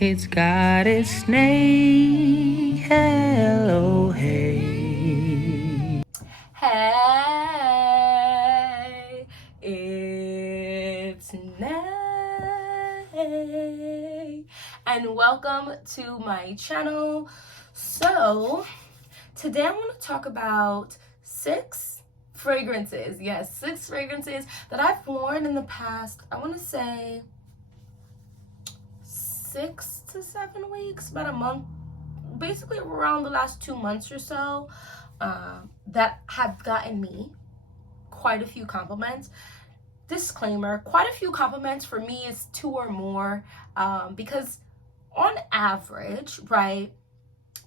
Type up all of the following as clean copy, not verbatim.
It's got its snake. Hello, hey. Hey, it's Nay, and welcome to my channel. So, today I want to talk about 6 fragrances. Yes, 6 fragrances that I've worn in the past, I want to say 6 to 7 weeks, about a month, basically around the last 2 months or so, that have gotten me quite a few compliments. Disclaimer, quite a few compliments for me is 2 or more, because on average, right,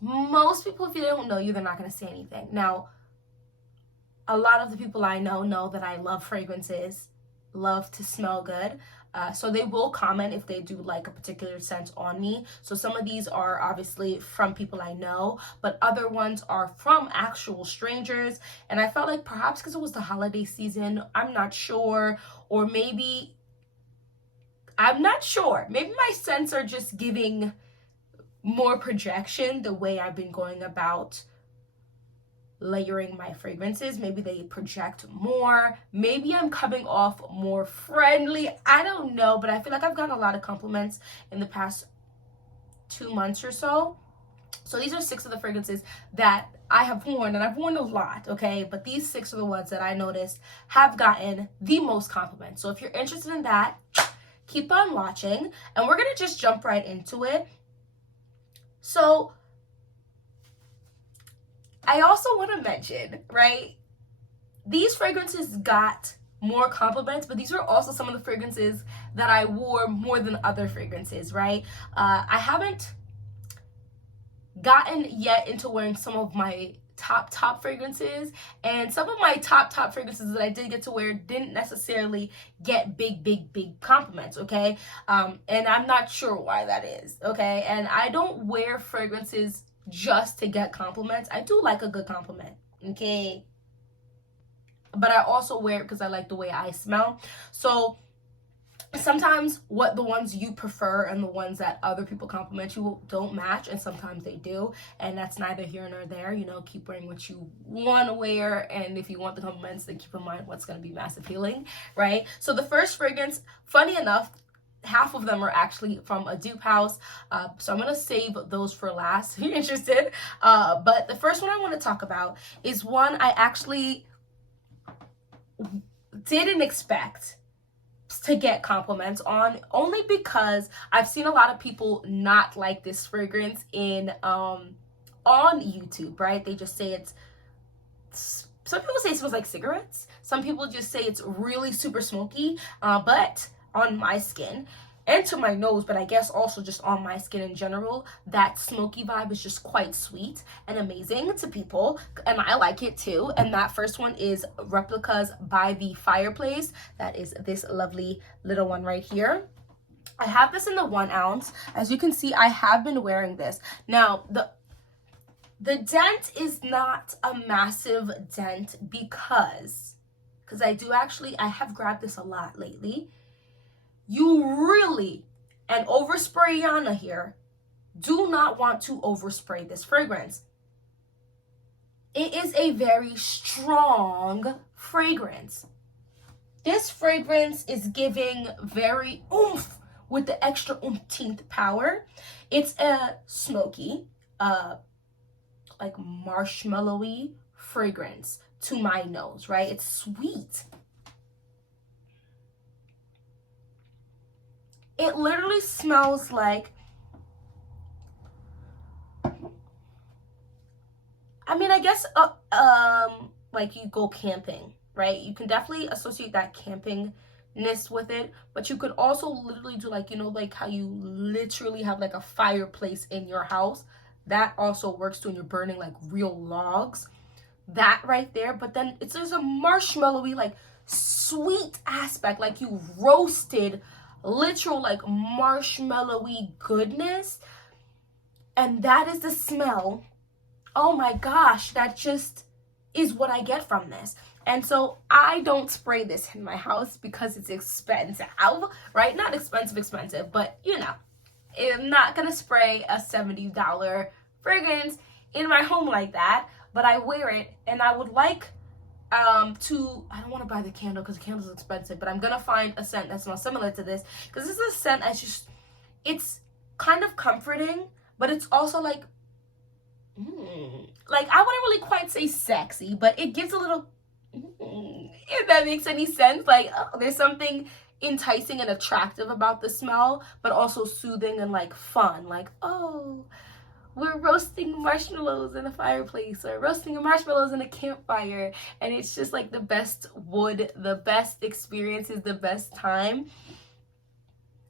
most people, if they don't know you, they're not going to say anything. Now, a lot of the people I know that I love fragrances, love to smell good. So they will comment if they do like a particular scent on me. So some of these are obviously from people I know, but other ones are from actual strangers. And I felt like perhaps because it was the holiday season, I'm not sure, or maybe, I'm not sure. Maybe my scents are just giving more projection the way I've been going about layering my fragrances. Maybe they project more. Maybe I'm coming off more friendly. I don't know, but I feel like I've gotten a lot of compliments in the past 2 months or so. So these are 6 of the fragrances that I have worn, and I've worn a lot, okay? But these 6 are the ones that I noticed have gotten the most compliments. So if you're interested in that, keep on watching, and we're gonna just jump right into it. So I also want to mention, right, these fragrances got more compliments, but these were also some of the fragrances that I wore more than other fragrances, right? I haven't gotten yet into wearing some of my top fragrances, and some of my top fragrances that I did get to wear didn't necessarily get big compliments, okay? And I'm not sure why that is, okay? And I don't wear fragrances just to get compliments. I do like a good compliment, okay? But I also wear it because I like the way I smell. So sometimes what the ones you prefer and the ones that other people compliment you don't match, and sometimes they do, and that's neither here nor there. You know, keep wearing what you want to wear, and if you want the compliments, then keep in mind what's going to be mass appealing, right? So the first fragrance, funny enough, half of them are actually from a dupe house, so I'm gonna save those for last if you're interested. But the first one I want to talk about is one I actually didn't expect to get compliments on, only because I've seen a lot of people not like this fragrance in on YouTube, right? They just say some people say it smells like cigarettes, some people just say it's really super smoky, but on my skin and to my nose, but I guess also just on my skin in general, that smoky vibe is just quite sweet and amazing to people, and I like it too. And that first one is Replicas by the Fireplace. That is this lovely little one right here. I have this in the 1 ounce. As you can see, I have been wearing this. Now, the dent is not a massive dent because I have grabbed this a lot lately. You really, and oversprayana here, do not want to overspray this fragrance. It is a very strong fragrance. This fragrance is giving very oomph with the extra oomph power. It's a smoky, like marshmallowy fragrance to my nose, right? It's sweet. It literally smells like, I mean, I guess, like you go camping, right? You can definitely associate that campingness with it, but you could also literally do like, you know, like how you literally have like a fireplace in your house. That also works too, and you're burning like real logs. That right there, but then there's a marshmallowy, like sweet aspect, like you roasted literal like marshmallowy goodness, and that is the smell. Oh my gosh, that just is what I get from this. And so I don't spray this in my house because it's expensive, right? Not expensive, but you know, am not gonna spray a $70 fragrance in my home like that, but I wear it, and I would like I don't want to buy the candle because the candle's expensive, but I'm gonna find a scent that smells similar to this, because this is a scent that's just, it's kind of comforting, but it's also like like, I wouldn't really quite say sexy, but it gives a little, if that makes any sense. Like, oh, there's something enticing and attractive about the smell, but also soothing and like fun. Like, oh, we're roasting marshmallows in a fireplace, or roasting marshmallows in a campfire, and it's just like the best wood, the best experiences, the best time.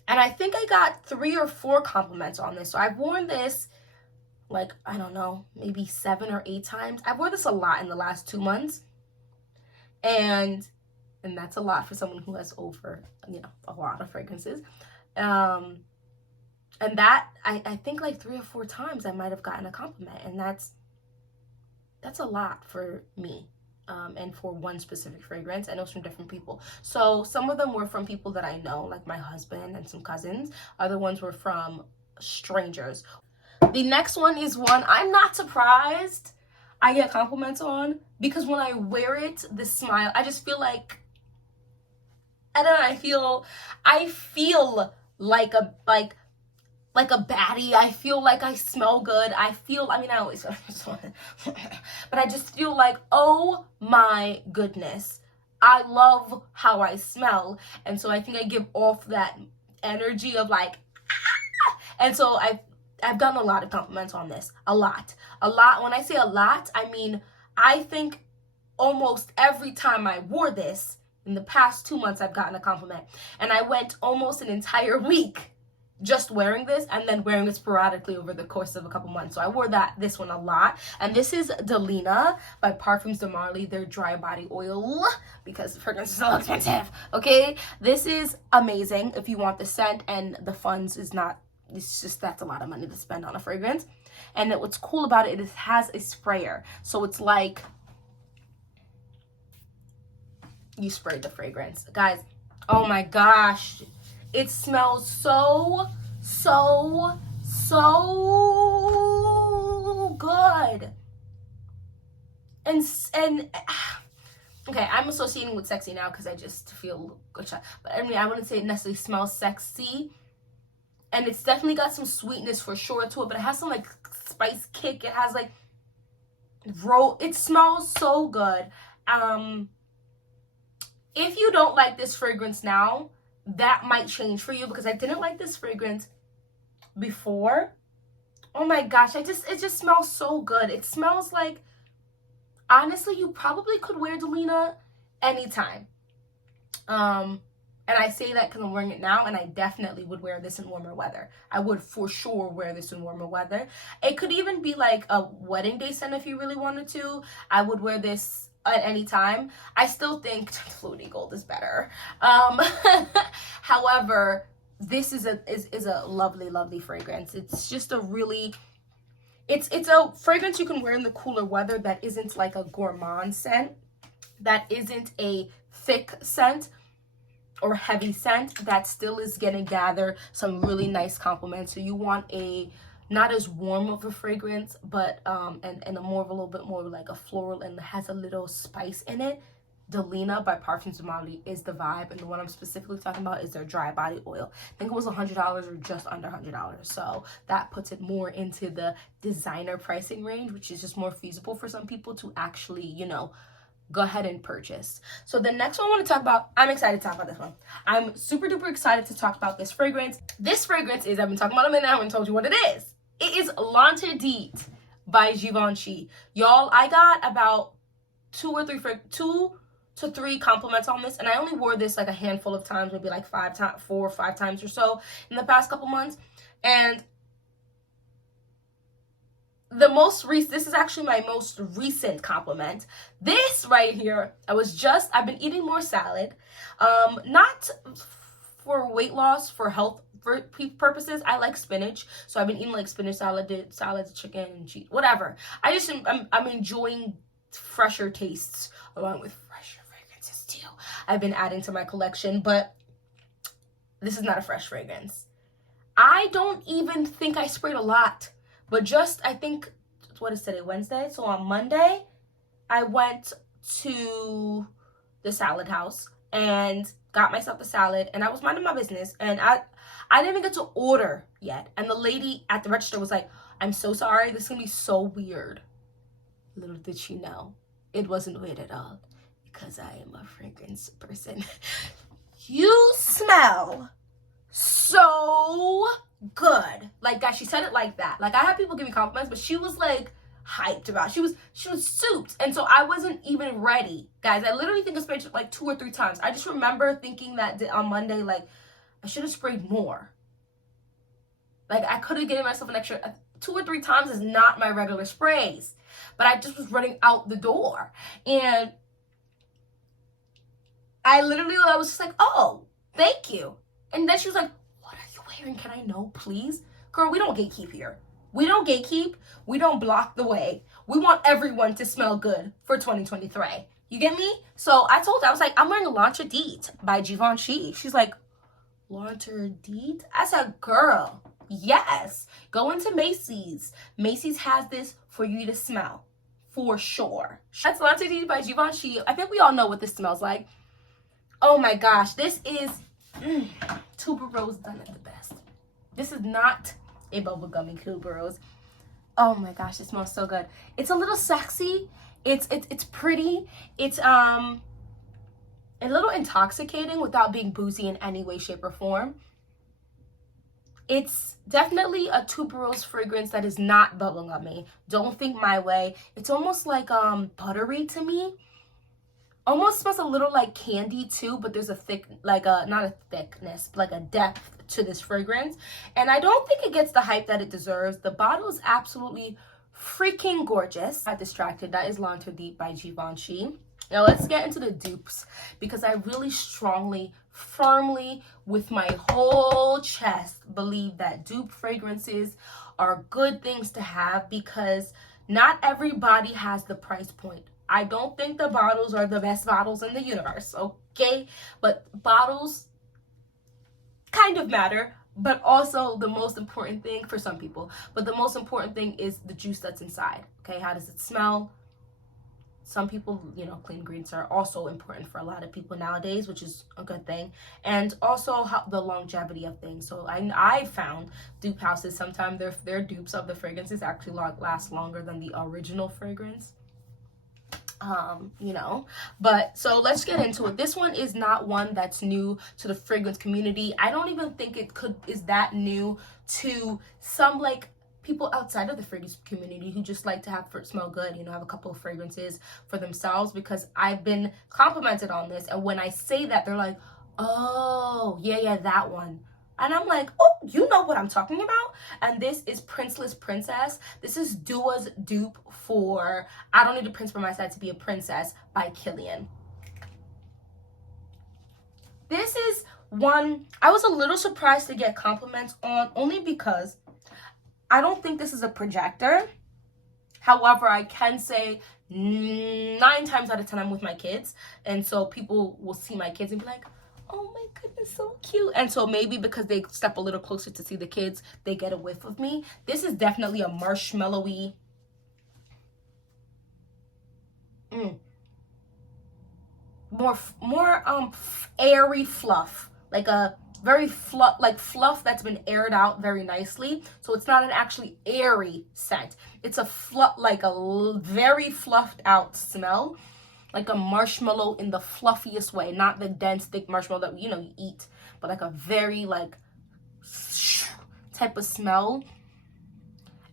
And I think I got 3 or 4 compliments on this. So I've worn this like, I don't know, maybe 7 or 8 times. I've worn this a lot in the last 2 months. And that's a lot for someone who has over, a lot of fragrances. And that, I think like 3 or 4 times I might have gotten a compliment. And that's a lot for me. And for one specific fragrance, and it was from different people. So some of them were from people that I know, like my husband and some cousins. Other ones were from strangers. The next one is one I'm not surprised I get compliments on, because when I wear it, the smile, I just feel like, I don't know, I feel like a baddie. I feel like I smell good. I always but I just feel like, oh my goodness, I love how I smell. And so I think I give off that energy of like, ah! And so I've gotten a lot of compliments on this. A lot. When I say a lot, I mean, I think almost every time I wore this in the past 2 months, I've gotten a compliment. And I went almost an entire week just wearing this, and then wearing it sporadically over the course of a couple months. So I wore this one a lot. And this is Delina by Parfums de Marly, their dry body oil, because the fragrance is so expensive. Okay, this is amazing if you want the scent and the funds is not, it's just, that's a lot of money to spend on a fragrance. And what's cool about it has a sprayer, so it's like you sprayed the fragrance, guys. Oh my gosh, it smells so good. And okay, I'm associating with sexy now because I just feel good. But I mean, I wouldn't say it necessarily smells sexy. And it's definitely got some sweetness for sure to it, but it has some like spice kick. It has like it smells so good. If you don't like this fragrance now, that might change for you, because I didn't like this fragrance before. Oh my gosh, it just smells so good. It smells like, honestly, you probably could wear Delina anytime. And I say that because I'm wearing it now, and I definitely would wear this in warmer weather. I would for sure wear this in warmer weather. It could even be like a wedding day scent if you really wanted to. I would wear this at any time. I still think Fluty Gold is better. However, this is a lovely fragrance. It's just a really, it's a fragrance you can wear in the cooler weather that isn't like a gourmand scent, that isn't a thick scent or heavy scent, that still is gonna gather some really nice compliments. So you want a not as warm of a fragrance, but and a little bit more like a floral and has a little spice in it. Delina by Parfums de Marly is the vibe, and the one I'm specifically talking about is their dry body oil. I think it was $100 or just under $100, so that puts it more into the designer pricing range, which is just more feasible for some people to actually, go ahead and purchase. So the next one I want to talk about, I'm excited to talk about this one. I'm super duper excited to talk about this fragrance. This fragrance is, I've been talking about it a minute, I haven't told you what it is. It is L'Interdit by Givenchy. Y'all, I got about 2 to 3 compliments on this, and I only wore this like a handful of times, maybe like 4 or 5 times or so in the past couple months. And this is actually my most recent compliment. This right here, I've been eating more salad, not for weight loss, for health purposes. I like spinach, so I've been eating like spinach salads, chicken and cheese, whatever. I'm enjoying fresher tastes along with fresher fragrances too. I've been adding to my collection, but this is not a fresh fragrance. I don't even think I sprayed a lot, but just, I think, what is today, Wednesday? So on Monday, I went to the salad house and got myself a salad, and I was minding my business, and I didn't even get to order yet, and the lady at the register was like, I'm so sorry, this is gonna be so weird. Little did she know, it wasn't weird at all, because I am a fragrance person. You smell so good. Like, guys, she said it like that. Like, I had people give me compliments, but she was like hyped about it. She was souped, and so I wasn't even ready, guys. I literally think I sprayed like 2 or 3 times. I just remember thinking that on Monday, like, I should have sprayed more. Like, I could have given myself an extra 2 or 3 times is not my regular sprays, but I just was running out the door, and I was just like, oh, thank you. And then she was like, what are you wearing? Can I know, please? Girl, we don't gatekeep here. We don't gatekeep. We don't block the way. We want everyone to smell good for 2023. You get me? So I told her, I was like, I'm wearing L'Interdite by Givenchy. She's like, L'Interdite? I said, girl, yes. Go into Macy's. Macy's has this for you to smell. For sure. That's L'Interdite by Givenchy. I think we all know what this smells like. Oh my gosh, this is tuberose done at the best. This is not a bubblegummy tuberose. Oh my gosh, it smells so good. It's a little sexy. It's pretty. It's a little intoxicating without being boozy in any way, shape, or form. It's definitely a tuberose fragrance that is not bubblegummy. Don't think my way. It's almost like buttery to me. Almost smells a little like candy too, but there's a thick, like a, not a thickness, but like a depth to this fragrance. And I don't think it gets the hype that it deserves. The bottle is absolutely freaking gorgeous. I'm distracted. That is L'Interdite by Givenchy. Now let's get into the dupes, because I really strongly, firmly, with my whole chest, believe that dupe fragrances are good things to have, because not everybody has the price point. I don't think the bottles are the best bottles in the universe, okay? But bottles kind of matter, but also the most important thing for some people. But the most important thing is the juice that's inside, okay? How does it smell? Some people, you know, clean ingredients are also important for a lot of people nowadays, which is a good thing. And also the longevity of things. So I found dupe houses, sometimes their dupes of the fragrances actually last longer than the original fragrance. You know, but so let's get into it. This one is not one that's new to the fragrance community. I don't even think it is that new to some like people outside of the fragrance community who just like to smell good, you know, have a couple of fragrances for themselves, because I've been complimented on this, and when I say that, they're like, oh yeah, that one. And I'm like, oh, you know what I'm talking about? And this is Princeless Princess. This is Dua's dupe for I Don't Need a Prince for My Side to Be a Princess by Killian. This is one I was a little surprised to get compliments on, only because I don't think this is a projector. However, I can say 9 times out of 10 I'm with my kids. And so people will see my kids and be like, oh my goodness, so cute. And so maybe because they step a little closer to see the kids, they get a whiff of me. This is definitely a marshmallowy, more airy fluff, like a very fluff that's been aired out very nicely. So it's not an actually airy scent. It's a like a very fluffed out smell. Like a marshmallow in the fluffiest way, not the dense, thick marshmallow that, you know, you eat, but like a very like type of smell.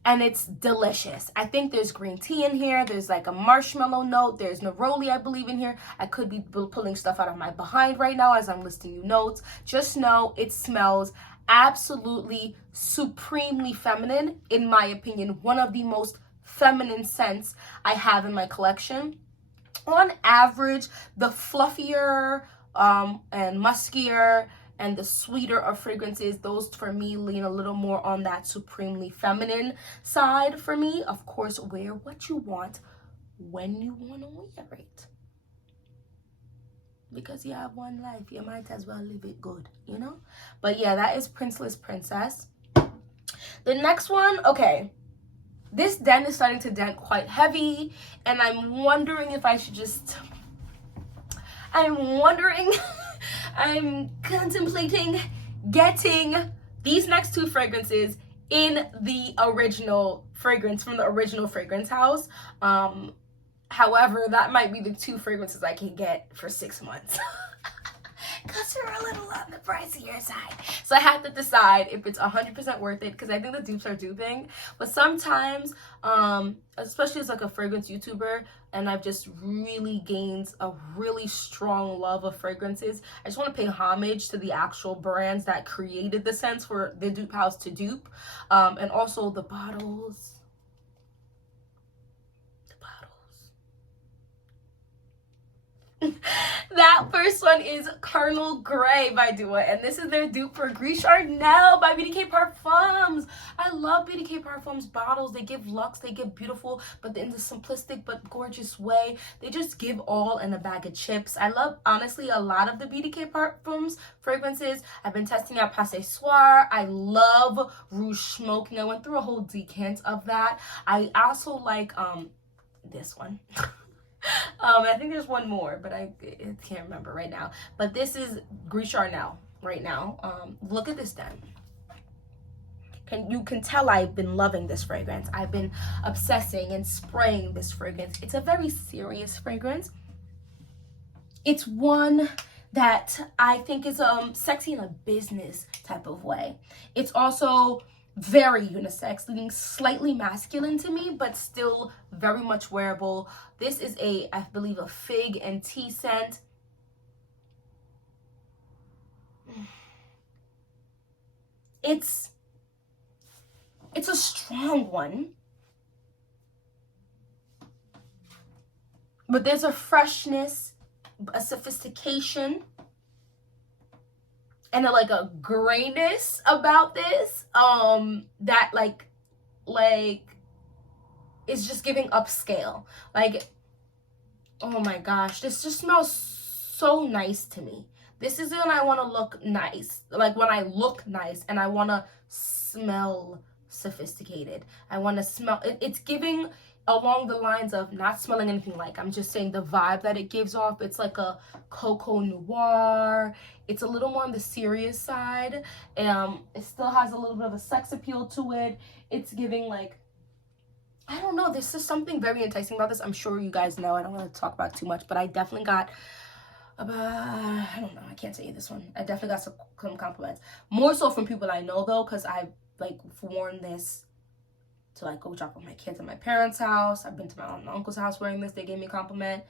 And it's delicious. I think there's green tea in here. There's like a marshmallow note. There's neroli, I believe, in here. I could be pulling stuff out of my behind right now as I'm listing you notes. Just know it smells absolutely supremely feminine, in my opinion. One of the most feminine scents I have in my collection. On average, the fluffier and muskier and the sweeter of fragrances, those for me lean a little more on that supremely feminine side for me. Of course, wear what you want when you want to wear it. Because you have one life, you might as well live it good, you know? But yeah, that is Princeless Princess. The next one, okay. This dent is starting to dent quite heavy, and I'm wondering if I should just... I'm wondering... I'm contemplating getting these next two fragrances in the original fragrance, from the original fragrance house. However, that might be the two fragrances I can get for 6 months. Because they're a little on the pricier side. So I have to decide if it's 100% worth it, because I think the dupes are duping. But sometimes, especially as like a fragrance YouTuber, and I've just really gained a really strong love of fragrances, I just want to pay homage to the actual brands that created the scents for the dupe house to dupe. And also the bottles. That first one is Carnal Grey by Dua, and this is their dupe for Gris Charnel by BDK Parfums. I love BDK Parfums bottles. They give luxe, they give beautiful, but in the simplistic but gorgeous way. They just give all in a bag of chips. I love, honestly, a lot of the BDK Parfums fragrances. I've been testing out Passe Soir. I love Rouge Smoking. I went through a whole decant of that. I also like this one. I think there's one more, but I can't remember right now. But this is Gris Charnel right now. Look at this dent. You can tell I've been loving this fragrance. I've been obsessing and spraying this fragrance. It's a very serious fragrance. It's one that I think is sexy in a business type of way. It's also very unisex, leaning slightly masculine to me, but still very much wearable. This is I believe, a fig and tea scent. It's a strong one, but there's a freshness, a sophistication, and a grayness about this that like is just giving upscale. Like, oh my gosh, this just smells so nice to me. This is when I want to look nice, like when I look nice and I want to smell sophisticated. I want to smell it's giving along the lines of not smelling anything like, I'm just saying the vibe that it gives off. It's like a cocoa noir. It's a little more on the serious side. It still has a little bit of a sex appeal to it. It's giving like, I don't know, there's just something very enticing about this. I'm sure you guys know. I don't want to talk about it too much, but I definitely got I don't know, I can't tell you this one. I definitely got some compliments. More so from people I know though, because I've like worn this to like go drop off my kids at my parents' house. I've been to my aunt and uncle's house wearing this. They gave me a compliment.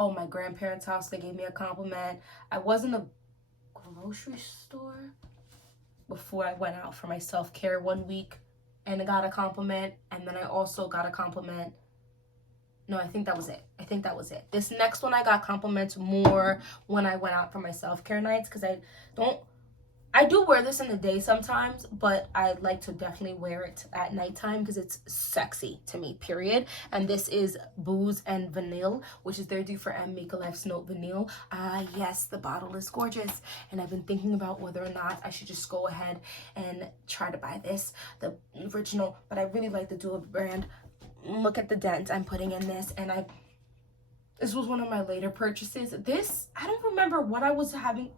Oh, my grandparents' house, they gave me a compliment. I was in a grocery store before I went out for my self-care one week and I got a compliment. And then I also got a compliment. No, I think that was it. This next one I got compliments more when I went out for my self-care nights, because I do wear this in the day sometimes, but I like to definitely wear it at nighttime because it's sexy to me, period. And this is Booze and Vanille, which is their dupe for M. Mikalef's Note Vanille. Yes, the bottle is gorgeous, and I've been thinking about whether or not I should just go ahead and try to buy this, the original, but I really like the Dua brand. Look at the dent I'm putting in this, and this was one of my later purchases. This, I don't remember what I was having.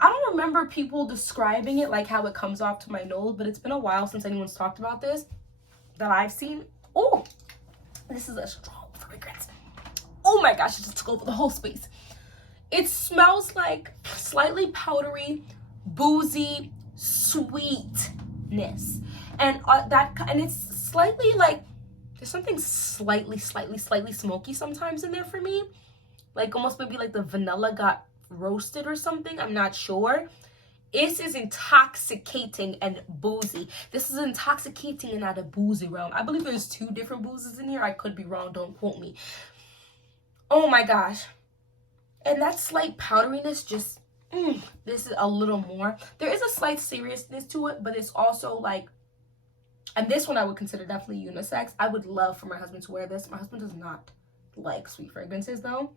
I don't remember people describing it like how it comes off to my nose, but it's been a while since anyone's talked about this that I've seen. Oh, this is a strong fragrance. Oh my gosh, it just took over the whole space. It smells like slightly powdery, boozy sweetness, and it's slightly like, there's something slightly smoky sometimes in there for me, like almost maybe like the vanilla got roasted or something. I'm not sure. This is intoxicating and boozy. This is intoxicating and not a boozy realm. I believe there's 2 different boozes in here. I could be wrong, don't quote me. Oh my gosh. And that slight powderiness just this is a little more. There is a slight seriousness to it, but it's also like, and this one I would consider definitely unisex. I would love for my husband to wear this. My husband does not like sweet fragrances though,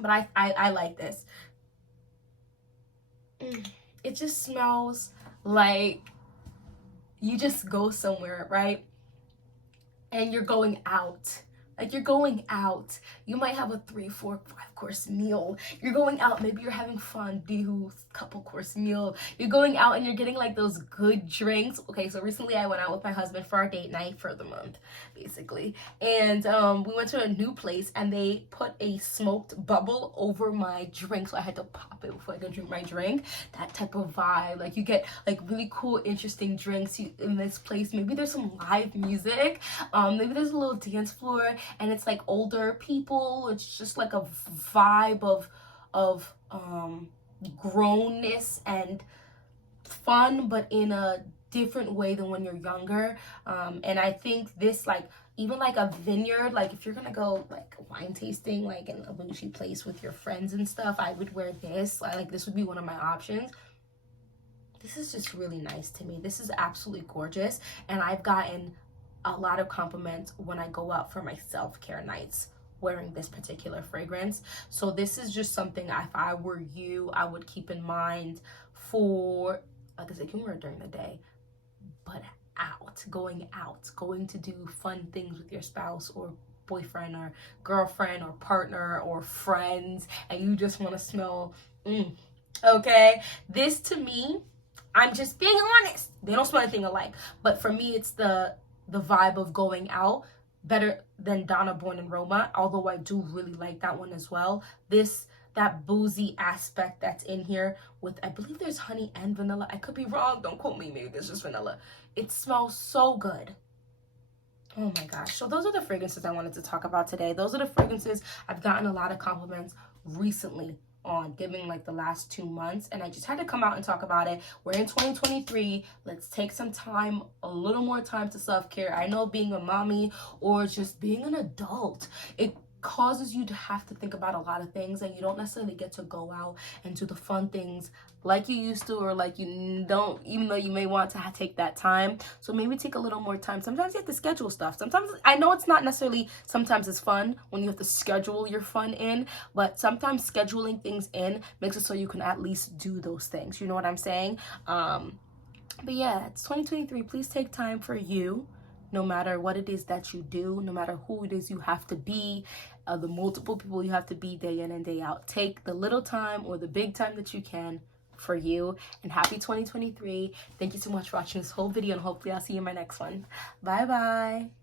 but I like this. it just smells like you just go somewhere, right? And you're going out. Like, you're going out. You might have a 3, 4, 5 course meal. You're going out. Maybe you're having fondue, couple course meal. You're going out and you're getting like those good drinks. Okay, so recently I went out with my husband for our date night for the month, basically. And we went to a new place and they put a smoked bubble over my drink. So I had to pop it before I could drink my drink. That type of vibe. Like, you get like really cool, interesting drinks in this place. Maybe there's some live music. Maybe there's a little dance floor. And it's like older people. It's just like a vibe of grownness and fun, but in a different way than when you're younger. And I think this, like, even like a vineyard, like if you're gonna go like wine tasting, like in a bougie place with your friends and stuff, I would wear this. Like, this would be one of my options. This is just really nice to me. This is absolutely gorgeous, and I've gotten a lot of compliments when I go out for my self-care nights wearing this particular fragrance. So this is just something, if I were you, I would keep in mind for, like I said, you can wear it during the day, but going out, going to do fun things with your spouse or boyfriend or girlfriend or partner or friends, and you just want to smell, okay? This, to me, I'm just being honest, they don't smell anything alike, but for me, it's the vibe of going out, better than Donna Born in Roma, although I do really like that one as well. That boozy aspect that's in here with, I believe there's honey and vanilla. I could be wrong, don't quote me, maybe there's just vanilla. It smells so good. Oh my gosh. So those are the fragrances I wanted to talk about today. Those are the fragrances I've gotten a lot of compliments recently on, giving like the last 2 months, and I just had to come out and talk about it. We're in 2023. Let's take some time, a little more time to self-care. I know being a mommy or just being an adult, it causes you to have to think about a lot of things, and you don't necessarily get to go out and do the fun things like you used to, or like you don't, even though you may want to take that time. So maybe take a little more time. Sometimes you have to schedule stuff. Sometimes, I know it's not necessarily, sometimes it's fun when you have to schedule your fun in, but sometimes scheduling things in makes it so you can at least do those things. You know what I'm saying? But yeah, it's 2023. Please take time for you. No matter what it is that you do, no matter who it is you have to be, the multiple people you have to be day in and day out. Take the little time or the big time that you can for you. And happy 2023. Thank you so much for watching this whole video, and hopefully I'll see you in my next one. Bye bye.